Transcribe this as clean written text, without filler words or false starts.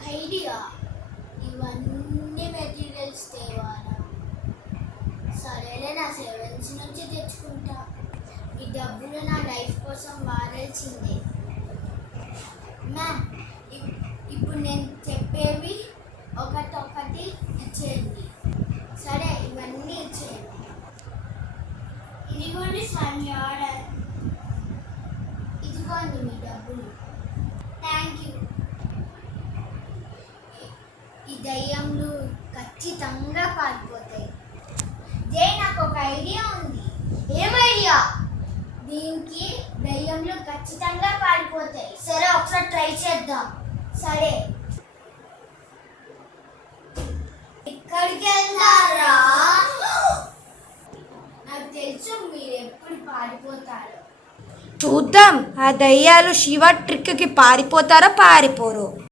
ఒక ఐడియా. ఇవన్నీ మెటీరియల్స్ తేవాలా? సరేలే, నా సేవింగ్స్ నుంచి తెచ్చుకుంటా. ఈ డబ్బులు నా లైఫ్ కోసం వాడాల్సిందే. మ్యామ్, ఇప్పుడు నేను చెప్పేవి ఒకటొకటి ఇచ్చేయండి. సరే, ఇవన్నీ ఇచ్చేయండి. ఇదిగోండి స్వామి ఆర్డర్. ఇదిగోండి మీ డబ్బులు. Thank you. ఈ దయ్యంలు ఖచ్చితంగా పారిపోతాయి. నాకు ఒక ఐడియా ఉంది. ఏం ఐడియా? దీనికి దయ్యంలు ఖచ్చితంగా పారిపోతాయి. సరే, ఒకసారి ట్రై చేద్దాం. సరే, ఎక్కడికి వెళ్తారా? నాకు తెలుసు మీరు ఎప్పుడు పారిపోతారో. చూద్దాం ఆ దయ్యాలు శివ ట్రిక్కి పారిపోతారో పారిపోరు.